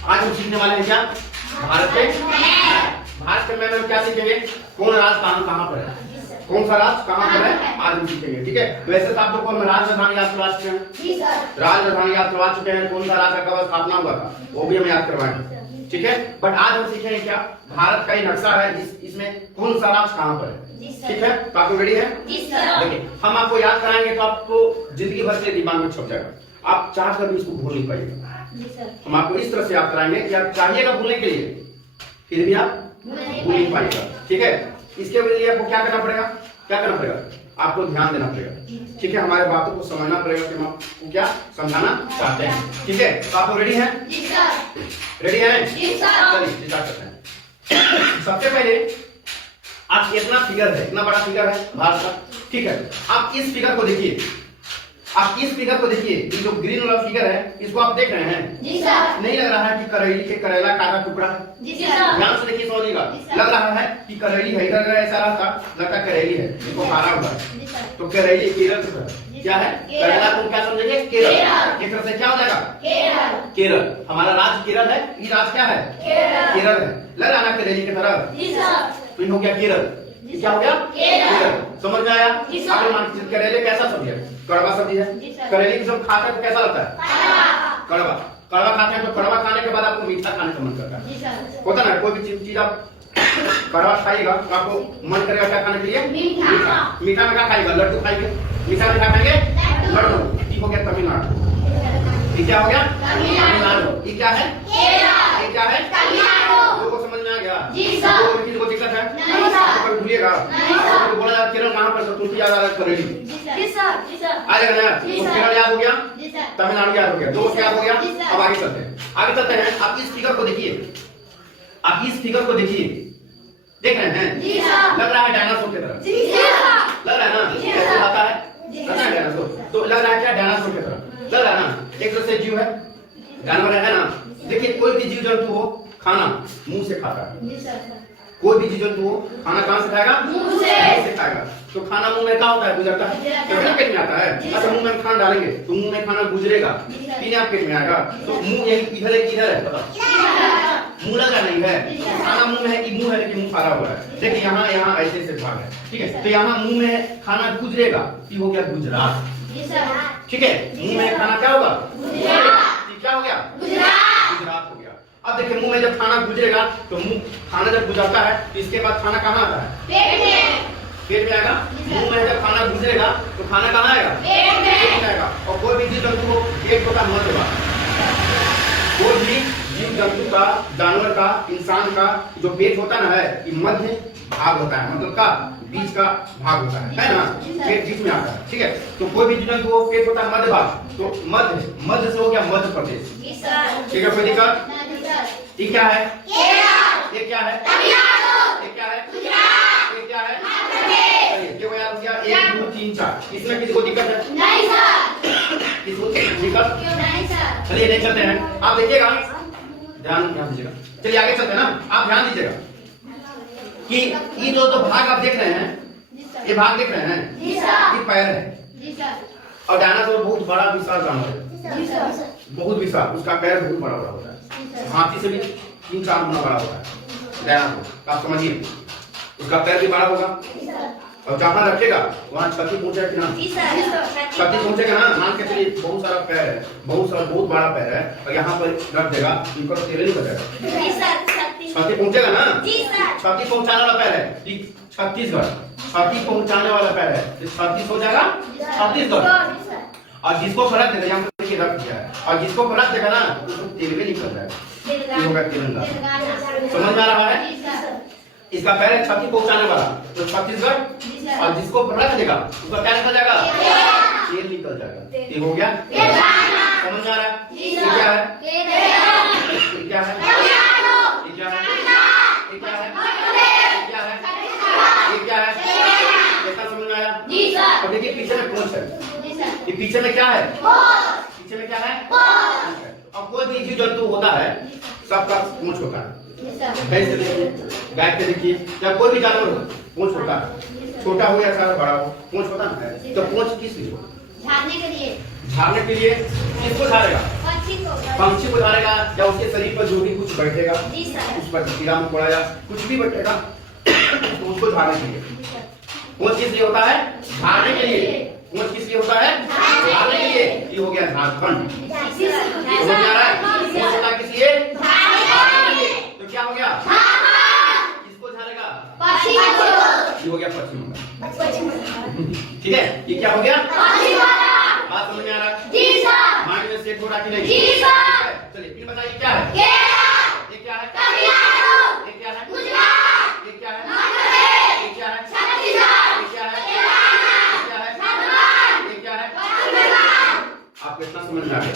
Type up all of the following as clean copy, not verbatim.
आज हम सीखने वाले हैं क्या? भारत के मैप में क्या सीखेंगे? कौन राज कहाँ पर है, कौन सा राज कहाँ पर है, आज हम सीखेंगे। ठीक है, वैसे तो आप लोग को हम राजधानी याद करवा चुके हैं, राजधानी याद करवा चुके हैं, कौन सा राज का कब स्थापना हुआ था वो भी हम याद करवाएंगे। ठीक है, बट आज हम सीखेंगे क्या? भारत का ये नक्शा है, इसमें कौन सा राज कहाँ पर है। ठीक है, तो आपको रेडी है? देखिए, हम आपको याद कराएंगे तो आपको जिंदगी भर के दिमाग में छप जाएगा, आप चाह कर भी इसको भूल नहीं पाइएगा। हम आपको इस तरह से याद कराएंगे कि आप चाहिएगा भूलने के लिए, फिर भी आप भूल नहीं पाइएगा। ठीक है, इसके लिए आपको क्या करना पड़ेगा? क्या करना पड़ेगा? आपको ध्यान देना पड़ेगा। ठीक है, हमारे बातों को समझना पड़ेगा कि हम आपको क्या समझाना चाहते हैं। ठीक है, तो आप रेडी हैं? रेडी है? चलिए स्टार्ट करते हैं। सबसे पहले आप इतना फिगर है, इतना बड़ा फिगर है भारत का। ठीक है, आप इस फिगर को देखिए, आप इस फिगर को देखिए, ये जो ग्रीन वाला फिगर है इसको आप देख रहे हैं? जी सर। नहीं लग रहा है कि करेली के करेला का टुकड़ा है? जी सर। ध्यान से देखिए, समझिएगा। लग रहा है कि करेली है, इधर ऐसा रास्ता लगता करेली है, इसको काटा हुआ है, तो करेली केरल से क्या है? करेला को क्या समझेंगे? केरल। एक तरह से क्या हो जाएगा? केरल। हमारा राज्य केरल है, ये राज्य क्या है? केरल है। लग रहा है ना करेली की तरह? तो हो गया केरल। क्या हो गया? केरल। समझ में आया? करेले कैसा सब्जी है? कड़वा सब्जी है। करेले की सब खाते हैं तो कैसा लगता है? कड़वा। कड़वा खाते हैं तो कड़वा खाने के बाद आपको मीठा खाने का मन करता है, होता ना? कोई भी चीज आप कड़वा खाइएगा तो आपको मन करेगा क्या खाने के लिए? मीठा। मीठा में क्या खाएगा? लड्डू खाएंगे। मीठा में क्या खाएंगे? लड्डू। ये हो गया तमिलनाडु। ये क्या हो गया? तमिलनाडु। ये क्या है? ये क्या है? तमिलनाडु। को समझ में आ गया? जी सर। कोई किसी को दिक्कत है? नहीं सर। कोई भूलिएगा? तो बोला जाता केरल कहाँ पर? तुमको याद आ रहा है करेली? जी सर। जी सर। आ जाएगा ना? केरल याद हो गया, तमिलनाडु याद हो गया, दो याद हो गया। अब आगे चलते हैं, आगे चलते हैं। आप इस फिगर को देखिए, आप इस फिगर को देखिए, देख रहे हैं? जी सर। लग रहा है डायनासोर की तरह? जी सर। लग रहा है ना? कैसे आता है? पता है डायनासोर? तो लग रहा है क्या? डायनासोर की तरह लग रहा है ना? एक तरह से जीव है, जानवर है ना? देखिए, कोई भी जीव जंतु हो खाना मुंह से खाता है। कोई भी जीव जंतु हो खाना कहाँ से खाएगा? मुंह से खाएगा। तो खाना मुंह में क्या होता है? गुजरता है, कभी पेट में आता है। अच्छा, मुंह में खाना डालेंगे तो मुंह में खाना गुजरेगा, फिर आप पेट में आएगा। तो मुंह यही इधर है, किधर है? पता मुंह लगा नहीं है, खाना मुंह में है कि मुंह है, लेकिन मुंह फरा हुआ है। देखिए यहाँ ऐसे ऐसे भाग है। ठीक है, तो यहाँ मुंह में खाना गुजरेगा, ये हो गया गुजरात। ठीक है, मुंह में खाना क्या होगा? क्या हो गया? गुजरात हो गया। अब देखिए, मुंह में जब खाना गुजरेगा तो मुंह खाना जब गुजरता है तो इसके बाद खाना कहाँ आता है? पेट में आएगा। मुंह में जब खाना गुजरेगा तो खाना कहाँ आएगा? पेट में आएगा। और कोई भी जीव जंतु को पेट होता है मध्य भाग। कोई भी जीव जंतु का, जानवर का, इंसान का जो पेट होता ना है, ये मध्य भाग होता है, मतलब का बीच का भाग होता है ना? पेट बीच में आता है। ठीक है, तो कोई भी जीव जंतु को पेट होता है मध्य भाग, तो मध्य से हो गया मध्य प्रदेश। ठीक है, कोई दिक्कत? ये क्या है? ये क्या है? तमिलनाडु। ये क्या है? गुजरात। ये क्या है? आंध्र प्रदेश। क्यों याद हो गया? 1 2 3 4। इसमें किसी को दिक्कत है? नहीं सर। किसी को दिक्कत? नहीं सर। चलिए नहीं चलते हैं, आप देखिएगा, ध्यान दीजिएगा। चलिए आगे चलते हैं ना, आप ध्यान दीजिएगा कि ये जो भाग आप देख रहे हैं, ये भाग देख रहे हैं, ये पैर है। और डायनासोर बहुत बड़ा विशाल जानवर है, बहुत विशाल, उसका पैर बहुत बड़ा बड़ा होता है, हाथी से भी 3-4 गुना बड़ा होता है डायनासोर। आप समझिए, उसका पैर भी बड़ा होगा, और जहाँ रखेगा वहाँ क्षति पहुंचेगा कि ना? क्षति पहुंचेगा ना? मान के चलिए बहुत सारा पैर है, बहुत बड़ा पैर है, और यहाँ पर रख देगा, इनको तेरे नहीं बचेगा, क्षति पहुंचेगा ना? क्षति पहुंचाने वाला पैर है छत्तीसगढ़, क्षति पहुंचाने वाला पैर है, 36 हो जाएगा छत्तीसगढ़। और जिसको फर्क देगा, यहाँ पर रख दिया है, और जिसको फर्क देगा ना उसको तेलवे निकल जाएगा, ये होगा तिरंगा। समझ में आ रहा है? इसका पैर है क्षति पहुंचाने वाला, तो छत्तीसगढ़, और जिसको रख देगा उसका क्या निकल जाएगा? तेल निकल जाएगा, ये हो गया। समझ में आ रहा है? ये क्या है? ये क्या है? ये क्या है? ये क्या है? ये क्या है? ये क्या है? कैसा समझ में आया? और देखिए पीछे में पूंछ है, ये पीछे में क्या है? पीछे में क्या है? और कोई भी जीव जंतु होता है सबका पूंछ होता है। भैंस से देखिए, गाय से देखिए, या कोई भी जानवर हो पूंछ होता है, छोटा हो या बड़ा हो पूंछ होता है। तो पूंछ किस लिए? झाड़ने के लिए। झाड़ने के लिए किसको झाड़ेगा? पंछी को झाड़ेगा, या उसके शरीर पर जो भी कुछ बैठेगा उस पर कीड़ा मकोड़ा या कुछ भी बैठेगा तो उसको झाड़ने के लिए। कौन किस लिए होता है? झाड़ने के लिए। कौन किस लिए होता है? झाड़ने के लिए। ये हो गया झारखंड। समझ में आ रहा है? कौन होता है किस लिए? तो क्या हो गया? किसको झाड़ेगा? ये हो गया पश्चिम बंगाल। ठीक है, ये क्या हो गया? बात समझ में आ रहा है? माइंड में सेट हो रहा कि नहीं? चलिए फिर बताइए क्या है? ये क्या है? ये क्या है? ये क्या है? ये क्या है? ये क्या है? ये क्या है? आपको इतना समझ में आ गया?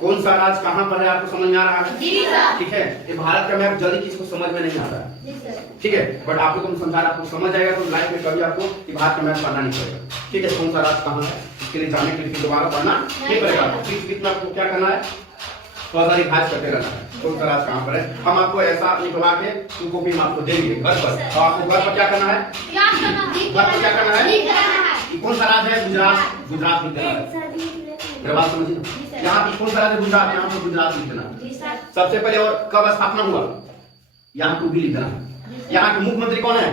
कौन सा राज कहाँ पर है आपको समझ में आ रहा है? ठीक है, ये भारत का मैप जल्दी किसको समझ में नहीं आता है, ठीक है, बट आपको तुम समझा रहा, आपको समझ आएगा तो लाइफ में कभी आपको भारत का मैप पढ़ना नहीं पड़ेगा। ठीक है, कौन सा राज कहाँ है इसके लिए जानने के लिए दोबारा पढ़ना नहीं पड़ेगा। कितना आपको क्या करना है? थोड़ा सा रिवाइज करते रहना है कौन सा राज कहाँ पर है। हम आपको ऐसा निकलवा के तुमको भी आपको देंगे घर पर, और आपको घर पर क्या करना है? घर पर क्या करना है? कौन सा राज है? गुजरात। गुजरात लिख देना है। मेरी बात समझिए ना, यहाँ की कौन सा राज है? गुजरात। यहाँ पर गुजरात लिख देना सबसे पहले। और कब स्थापना हुआ? यहाँ को भी लिख देना। यहाँ के मुख्यमंत्री कौन है?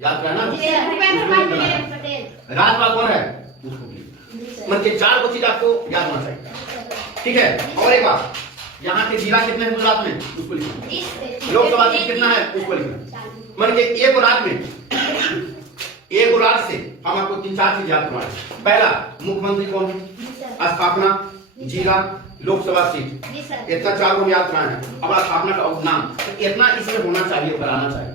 याद रखना। राज्यपाल कौन है? उसको भी। मतलब के 4 चीज आपको याद होना चाहिए। ठीक है, और एक बात, यहाँ के जिला कितने हैं गुजरात में? उसको लिखना। लोकसभा सीट कितना है? उसको लिखना। मतलब के एक राज्य में, एक राज्य से हम आपको 3-4 चीज याद करवाएं। पहला, मुख्यमंत्री कौन है, स्थापना, जिला, लोकसभा सीट, इतना 4 को याद कराना है। अब स्थापना का नाम तो इतना इसमें होना चाहिए, बनाना चाहिए।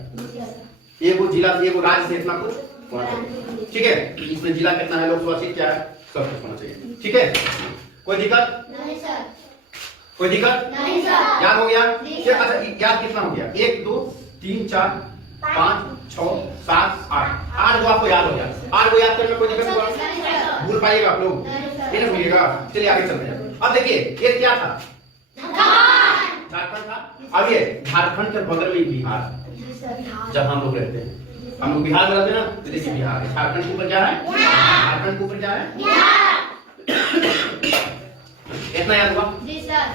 एक जिला से, एक राज्य से इतना कुछ होना चाहिए। ठीक है, इसमें जिला कितना है, लोकसभा सीट क्या है, सब कुछ होना चाहिए। ठीक है, कोई दिक्कत नहीं सर? कोई दिक्कत नहीं सर? याद हो गया? अच्छा, याद कितना हो गया? 1 2 3 4 5 6 7 8 8 को आपको याद हो गया। 8 को याद करने में कोई दिक्कत नहीं? भूल पाइएगा आप लोग? नहीं भूलिएगा। चलिए आगे चलते हैं। अब देखिए, ये क्या था? झारखंड था। अब ये झारखंड के बगल में बिहार, जब हम लोग रहते हैं, हम लोग बिहार में रहते हैं ना, तो देखिए बिहार है। झारखंड के ऊपर क्या है? झारखंड के ऊपर क्या है? इतना याद हुआ? जी सर।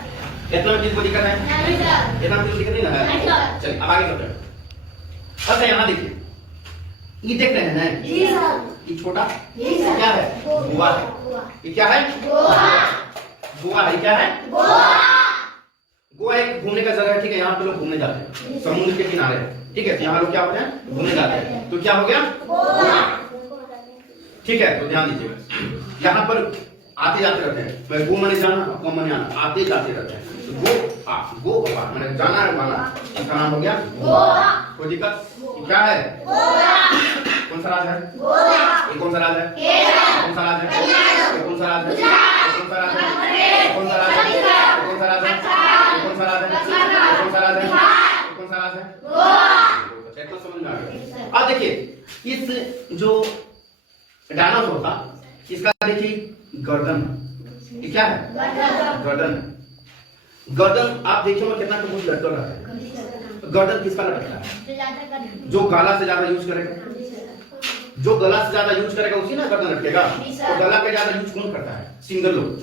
इतना में कोई दिक्कत है? नहीं सर। इतना में दिक्कत नहीं ना है? चलिए अब आगे चलते हैं। अच्छा, यहाँ देखिए, ये देख रहे हैं? जी सर। ये छोटा क्या है? गोवा है। ये क्या है? गोवा है। क्या है? गोवा एक घूमने का जगह है। ठीक है, यहाँ पे लोग घूमने जाते हैं समुद्र के किनारे। ठीक है, तो यहाँ लोग क्या होते हैं? घूमने जाते हैं। तो क्या हो गया? ठीक है, तो ध्यान दीजिए, यहाँ पर आते जाते रहते हैं। मैं गो मने जाना, गो मने आना, आते जाते रहते हैं। तो गो मैंने जाना है, माना, इसका नाम हो गया गोवा। कोई दिक्कत? क्या है? कौन सा राज है? ये कौन सा राज है? कौन सा राज है? ये कौन सा राज है? कौन सा राज है? कौन सा राज है? कौन सा राज है? कौन सा राज है? कौन सा राज है? कौन सा राज है? इतना समझ में आ गया। अब देखिए, इस जो डायनासोर था, इसका देखिए गर्दन, ये क्या है? गर्दन। गर्दन आप देखिए मैं कितना कुछ लटक रहा है। गर्दन किसका लटकता है? जो गला से ज्यादा यूज करेगा, जो गला से ज्यादा यूज करेगा उसी ना गर्दन लटकेगा। तो गला का ज्यादा यूज कौन करता है? सिंगर लोग,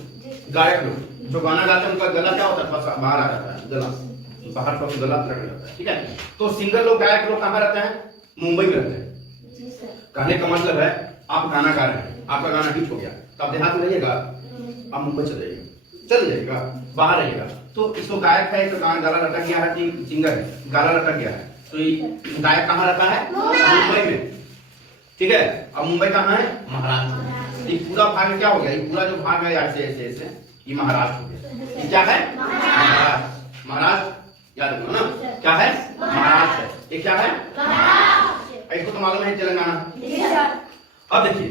गायक लोग, जो गाना गाते हैं उनका गला क्या होता है? बाहर आ जाता है, गला बाहर का गला लटक जाता है। ठीक है, तो सिंगर लोग, गायक लोग कहाँ रहते हैं? मुंबई में रहते हैं। कहने का मतलब है, आप गाना गा रहे हैं, आपका गाना हिट हो गया, तो आप देहात में रहिएगा, आप मुंबई चल जाइएगा, बाहर रहिएगा। तो इसको गायक है, तो गाना गला लटक गया है, कि सिंगर है गला लटक गया है, तो ये गायक कहाँ रहता है? मुंबई में। ठीक है, अब मुंबई कहाँ है? महाराष्ट्र। ये पूरा भाग क्या हो गया? ये पूरा जो भाग है ऐसे ऐसे ऐसे, ये महाराष्ट्र हो गया। ये क्या है? महाराष्ट्र। महाराष्ट्र याद रखो ना, क्या है? महाराष्ट्र है। ये क्या है? इसको तो मालूम है तेलंगाना। अब देखिए,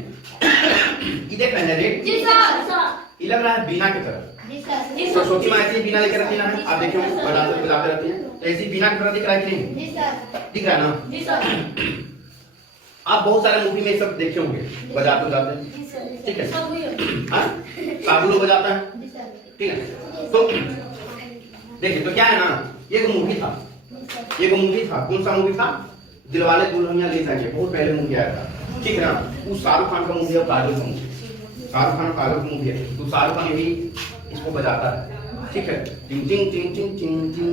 ये देख रहे हैं रेड? जी सर। ये लग रहा है बीना की तरह। जी सर। सरस्वती माँ ऐसी बीना लेकर रखी ना है, आप देखिए बजाते रहती हैं, तो ऐसी बीना की तरह दिख रहा है कि नहीं? जी सर। दिख रहा है ना? जी सर। आप बहुत सारे मूवी में सब देखे होंगे, बजाते जाते। ठीक है, साबू लोग बजाता है। ठीक है, तो देखिए, तो क्या है ना, एक मूवी था, एक मूवी था। कौन सा मूवी था? दिलवाले दुल्हनिया ले जाएंगे, बहुत पहले मूवी आया था। ठीक है ना, उस शाहरुख खान का मूवी और काजोल का मूवी, शाहरुख खान का अलग मूवी है, तो शाहरुख खान यही इसको बजाता है, ठीक है, चिंग चिंग चिंग चिंग चिंग चिंग